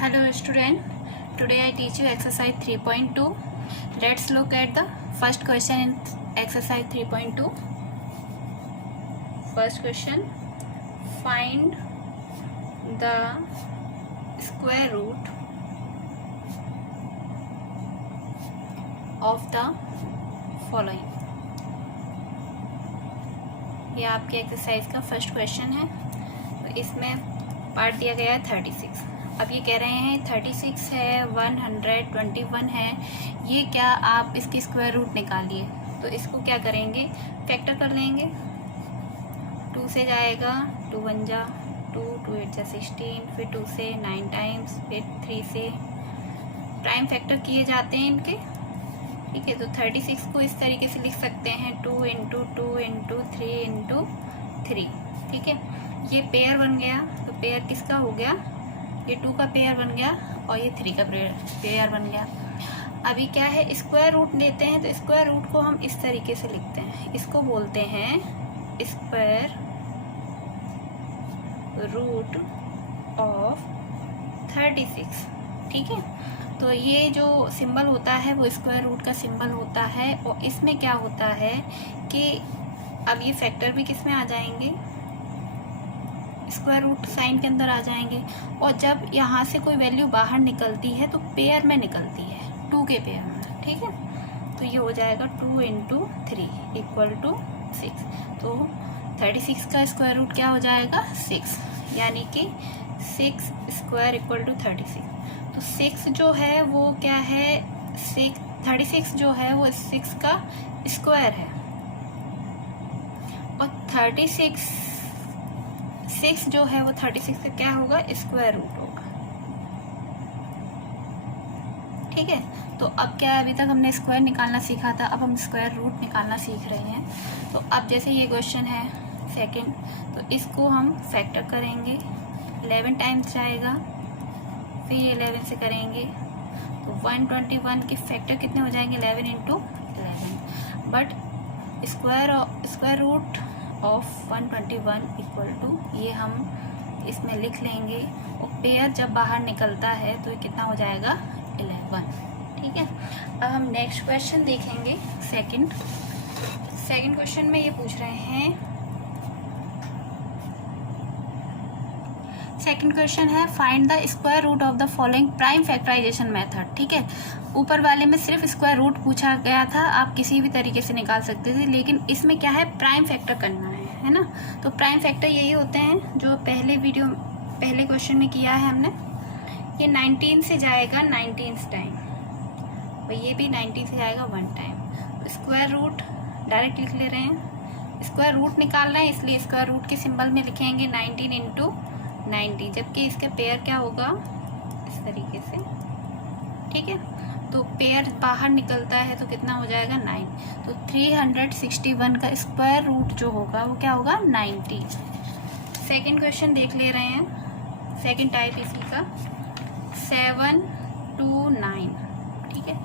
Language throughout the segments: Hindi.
Hello student, today I teach you exercise 3.2. Let's look at the first question in exercise 3.2. First question, find the square root of the following. ये आपके एक्सरसाइज का फर्स्ट क्वेश्चन है। तो इसमें पार्ट दिया गया है 36। अब ये कह रहे हैं 36 है, 121 है, ये क्या आप इसकी स्क्वायर रूट निकालिए। तो इसको क्या करेंगे, फैक्टर कर लेंगे। 2 से जाएगा, 2 1 जा 2, 2 8 जा 16, फिर 2 से 9 टाइम्स, फिर 3 से प्राइम फैक्टर किए जाते हैं इनके। ठीक है, तो 36 को इस तरीके से लिख सकते हैं 2 इंटू 2 इंटू 3 इंटू 3। ठीक है, ये पेयर बन गया। तो पेयर किसका हो गया, ये 2 का पेयर बन गया और ये 3 का पेयर बन गया। अभी क्या है, स्क्वायर रूट लेते हैं। तो स्क्वायर रूट को हम इस तरीके से लिखते हैं, इसको बोलते हैं स्क्वायर रूट ऑफ 36। ठीक है, तो ये जो सिंबल होता है वो स्क्वायर रूट का सिंबल होता है। और इसमें क्या होता है कि अब ये फैक्टर भी किस में आ जाएंगे, स्क्वायर रूट साइन के अंदर आ जाएंगे। और जब यहाँ से कोई वैल्यू बाहर निकलती है तो पेयर में निकलती है, 2 के पेयर में। ठीक है, तो ये हो जाएगा 2 इंटू 3 इक्वल टू 6। तो 36 का स्क्वायर रूट क्या हो जाएगा, 6, यानी कि 6 स्क्वायर इक्वल टू 36। तो 6 जो है वो क्या है, 36 जो है वो 6 का स्क्वायर है। और 6 जो है वो 36 का क्या होगा, स्क्वायर रूट होगा। ठीक है, तो अब क्या है, अभी तक हमने स्क्वायर निकालना सीखा था, अब हम स्क्वायर रूट निकालना सीख रहे हैं। तो अब जैसे ये क्वेश्चन है सेकंड, तो इसको हम फैक्टर करेंगे। 11 टाइम्स जाएगा, फिर ये 11 से करेंगे तो 121 के फैक्टर कितने हो जाएंगे, 11 into 11। But square root of 121 equal to, ये हम इसमें लिख लेंगे। और पेयर जब बाहर निकलता है तो ये कितना हो जाएगा, 11। ठीक है, अब हम नेक्स्ट क्वेश्चन देखेंगे। सेकंड क्वेश्चन में ये पूछ रहे हैं, सेकंड क्वेश्चन है find the square root of the following prime factorisation method. ठीक है, ऊपर वाले में सिर्फ स्क्वायर रूट पूछा गया था, आप किसी भी तरीके से निकाल सकते थे, लेकिन इसमें क्या है, प्राइम फैक्टर करना है ना। तो प्राइम फैक्टर यही होते हैं जो पहले क्वेश्चन में किया है हमने। ये 19 से जाएगा 19 टाइम, और ये भी 19 से जाएगा 1 टाइम। तो स्क्वायर रूट डायरेक्ट लिख ले रहे हैं, स्क्वायर रूट निकाल रहे हैं, इसलिए स्क्वायर रूट के सिंबल में लिखेंगे 19 इंटू 90, जबकि इसका पेयर क्या होगा, इस तरीके से। ठीक है, तो पेयर बाहर निकलता है तो कितना हो जाएगा, 9। तो 361 का स्क्वायर रूट जो होगा वो क्या होगा, 90। सेकंड क्वेश्चन देख ले रहे हैं, सेकंड टाइप इसी का 7 2 9। ठीक है,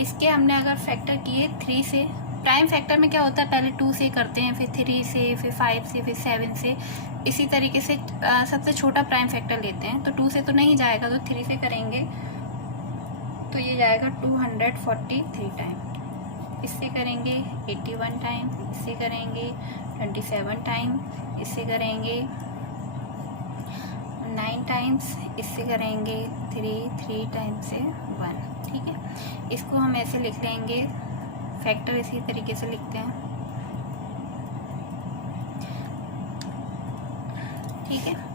इसके हमने अगर फैक्टर किए 3 से, प्राइम फैक्टर में क्या होता है, पहले 2 से करते हैं, फिर 3 से, फिर 5 से, फिर 7 से, इसी तरीके से सबसे छोटा प्राइम फैक्टर लेते हैं। तो 2 से तो नहीं जाएगा, तो 3 से करेंगे तो ये जाएगा 243 टाइम। इससे करेंगे 81 टाइम, इससे करेंगे 27 टाइम, इससे करेंगे 9 टाइम्स, इससे करेंगे 3 टाइम से 1। ठीक है, इसको हम ऐसे लिख लेंगे, फैक्टर इसी तरीके से लिखते हैं। ठीक है,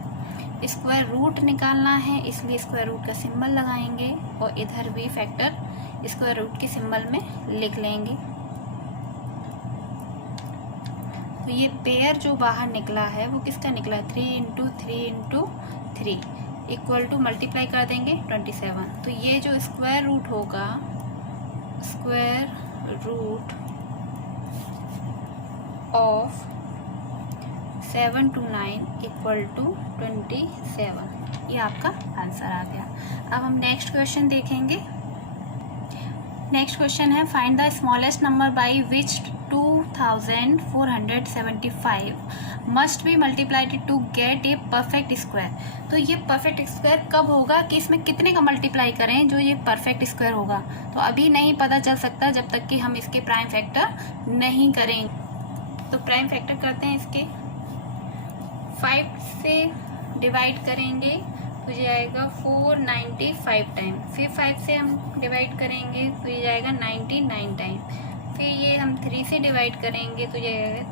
स्क्वायर रूट निकालना है, इसलिए स्क्वायर रूट का सिंबल लगाएंगे और इधर भी फैक्टर स्क्वायर रूट के सिंबल में लिख लेंगे। तो ये पेयर जो बाहर निकला है वो किसका निकला है, 3 into 3 into 3 equal to, multiply कर देंगे 27। तो ये जो स्क्वायर रूट होगा, square root of 7 to 9 equal to 27। ये आपका आंसर आ गया। अब हम नेक्स्ट क्वेश्चन देखेंगे। नेक्स्ट क्वेश्चन है find the smallest number by which 2 22,475 must be multiplied to get a perfect square. तो ये परफेक्ट स्क्वायर कब होगा कि इसमें कितने का मल्टीप्लाई करें जो ये परफेक्ट स्क्वायर होगा। तो अभी नहीं पता चल सकता जब तक कि हम इसके प्राइम फैक्टर नहीं करेंगे। तो प्राइम फैक्टर करते हैं, इसके 5 से डिवाइड करेंगे तो ये आएगा 495 टाइम। फिर 5 से हम डिवाइड करेंगे तो ये जाएगा 99 टाइम। फिर ये हम 3 से डिवाइड करेंगे तो ये आएगा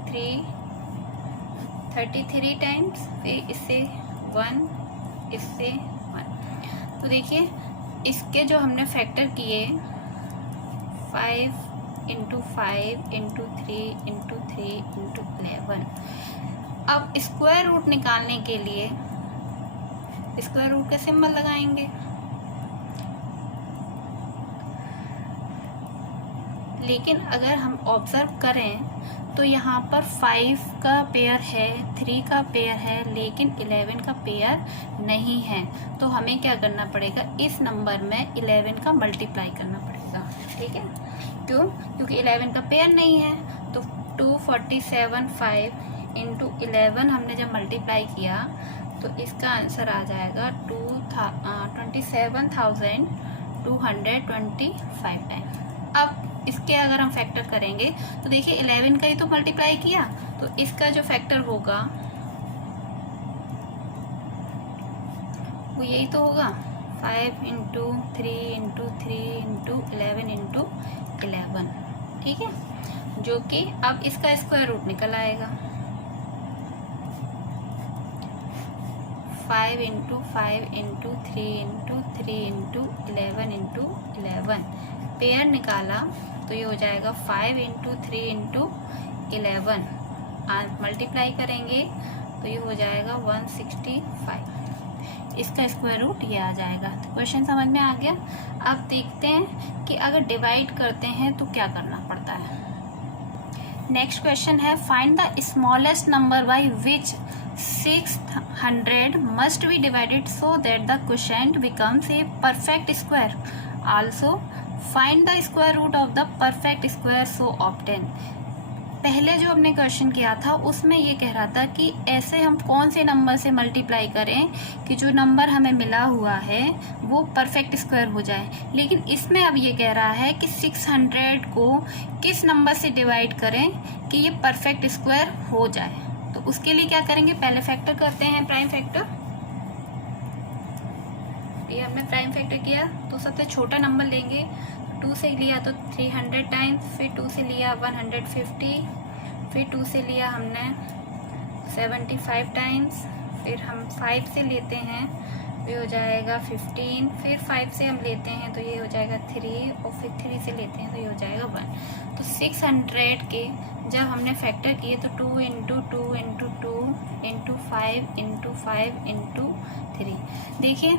33 टाइम्स। फिर इससे 1, इससे 1। तो देखिए इसके जो हमने फैक्टर किए 5 इंटू 5 इंटू 3 इंटू 3 इंटू 11। अब स्क्वायर रूट निकालने के लिए स्क्वायर रूट का सिंबल लगाएंगे। लेकिन अगर हम ऑब्जर्व करें तो यहाँ पर 5 का पेयर है, 3 का पेयर है, लेकिन 11 का पेयर नहीं है। तो हमें क्या करना पड़ेगा, इस नंबर में 11 का मल्टीप्लाई करना पड़ेगा। ठीक है, क्यों? क्योंकि 11 का पेयर नहीं है। तो 247.5 इंटू 11 हमने जब मल्टीप्लाई किया तो इसका आंसर आ जाएगा 27,225 टाइम। अब इसके अगर हम फैक्टर करेंगे तो देखिए 11 का ही तो मल्टीप्लाई किया, तो इसका जो फैक्टर होगा वो यही तो होगा 5 इंटू 3 इंटू 3 इंटू 11 इंटू 11। ठीक है, जो कि अब इसका स्क्वायर रूट निकल आएगा 5 into 5 into 3 into 3 into 11 into 11। Pair निकाला तो ये हो जाएगा 5 इंटू 3 इंटू 11। मल्टीप्लाई करेंगे तो ये हो जाएगा 165। इसका स्क्वायर रूट ये आ जाएगा। तो क्वेश्चन समझ में आ गया। अब देखते हैं कि अगर डिवाइड करते हैं तो क्या करना पड़ता है। नेक्स्ट क्वेश्चन है find the smallest number by which 600 must be divided so that the quotient becomes a perfect square. Also, find the square root of the perfect square so obtain. पहले जो हमने क्वेश्चन किया था उसमें ये कह रहा था कि ऐसे हम कौन से नंबर से मल्टीप्लाई करें कि जो नंबर हमें मिला हुआ है वो परफेक्ट स्क्वायर हो जाए। लेकिन इसमें अब ये कह रहा है कि 600 को किस नंबर से डिवाइड करें कि ये परफेक्ट स्क्वायर हो जाए। तो उसके लिए क्या करेंगे, पहले फैक्टर करते हैं प्राइम फैक्टर। ये हमने प्राइम फैक्टर किया तो सबसे छोटा नंबर लेंगे। 2 से लिया तो 300 टाइम्स, फिर 2 से लिया 150, फिर 2 से लिया हमने 75 टाइम्स, फिर हम 5 से लेते हैं ये हो जाएगा 15, फिर 5 से हम लेते हैं तो ये हो जाएगा 3, और फिर 3 से लेते हैं तो ये हो जाएगा 1। तो 600 के जब हमने फैक्टर किए तो 2 into 2 into 2 into 5 into 5 into 3। देखिए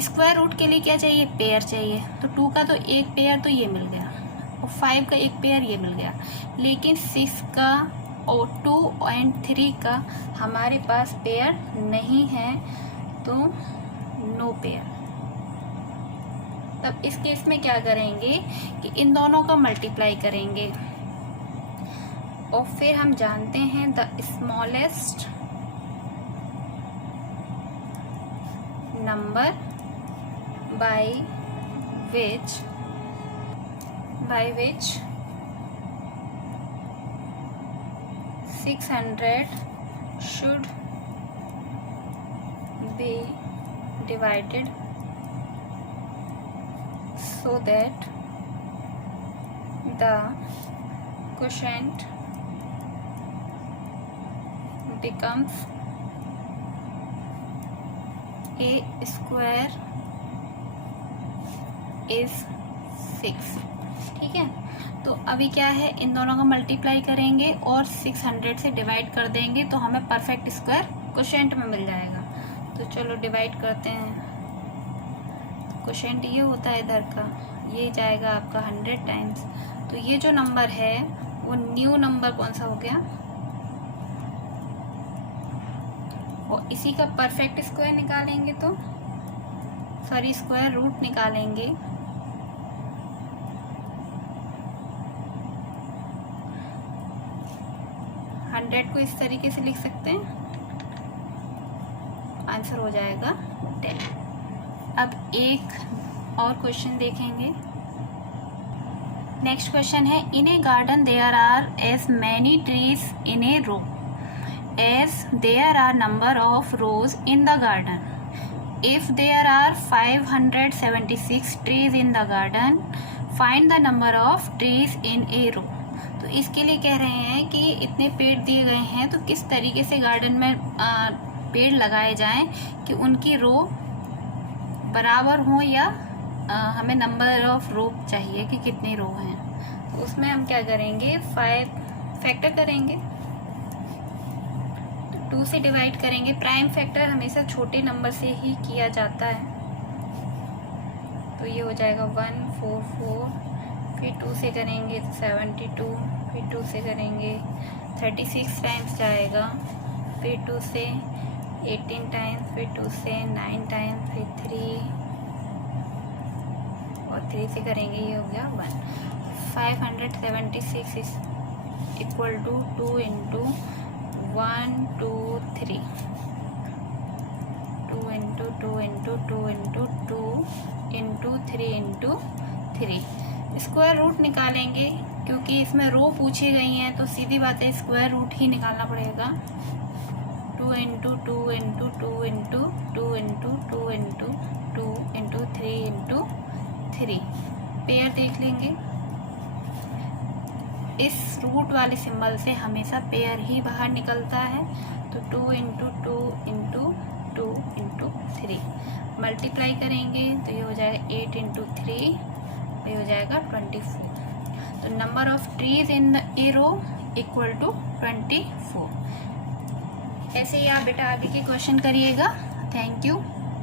स्क्वायर रूट के लिए क्या चाहिए, पेयर चाहिए। तो 2 का तो एक पेयर तो ये मिल गया और 5 का एक पेयर ये मिल गया, लेकिन 6 का और 2 और 3 का हमारे पास पेयर नहीं है, तो नो पेयर। तब इस केस में क्या करेंगे कि इन दोनों का मल्टीप्लाई करेंगे और फिर हम जानते हैं the smallest number by which 600 should be divided so that the quotient becomes a square is 6। ठीक है, तो अभी क्या है, इन दोनों का मल्टीप्लाई करेंगे और 600 से डिवाइड कर देंगे तो हमें परफेक्ट स्क्वायर क्वोशिएंट में मिल जाएगा। तो चलो डिवाइड करते हैं। क्वोशिएंट ये होता है इधर का, ये जाएगा आपका 100 टाइम्स। तो ये जो नंबर है वो न्यू नंबर कौन सा हो गया, और इसी का परफेक्ट स्क्वायर निकालेंगे तो सॉरी स्क्वायर रूट निकालेंगे 100 को इस तरीके से लिख सकते हैं, आंसर हो जाएगा 10। अब एक और क्वेश्चन देखेंगे। नेक्स्ट क्वेश्चन है, in a garden there are as many trees in a row as there are number of rows in the garden. If there are 576 trees in the garden, find the number of trees in a row. तो इसके लिए कह रहे हैं कि इतने पेड़ दिए गए हैं, तो किस तरीके से गार्डन में पेड़ लगाए जाएं कि उनकी रो बराबर हो, या हमें नंबर ऑफ रो चाहिए कि कितनी रो हैं। तो उसमें हम क्या करेंगे, 5 फैक्टर करेंगे, तो 2 से डिवाइड करेंगे। प्राइम फैक्टर हमेशा छोटे नंबर से ही किया जाता है, तो ये हो जाएगा 144, फिर 2 से करेंगे तो 72, फिर 2 से करेंगे 36 टाइम्स जाएगा, फिर 2 से 18 टाइम्स, फिर 2 से 9 टाइम्स, फिर 3 और 3 से करेंगे, ये हो गया 1। 576 is equal to 2 into 1 2 3, 2 into 2 into 2 into 2 into 3 into 3। Square root निकालेंगे, क्योंकि इसमें रो पूछी गई हैं तो सीधी बात है स्क्वायर रूट ही निकालना पड़ेगा। 2 into 2 into 2 into 2 into 2 into 2 into 3 into 3। Pair देख लेंगे, इस रूट वाले सिंबल से हमेशा पेयर ही बाहर निकलता है, तो 2 इंटू 2 इंटू 2 इंटू 3 मल्टीप्लाई करेंगे तो ये हो जाएगा 8 इंटू 3, ये हो जाएगा 24। तो number of trees in the a row equal to 24। ऐसे ही आप बेटा आगे के क्वेश्चन करिएगा। Thank you.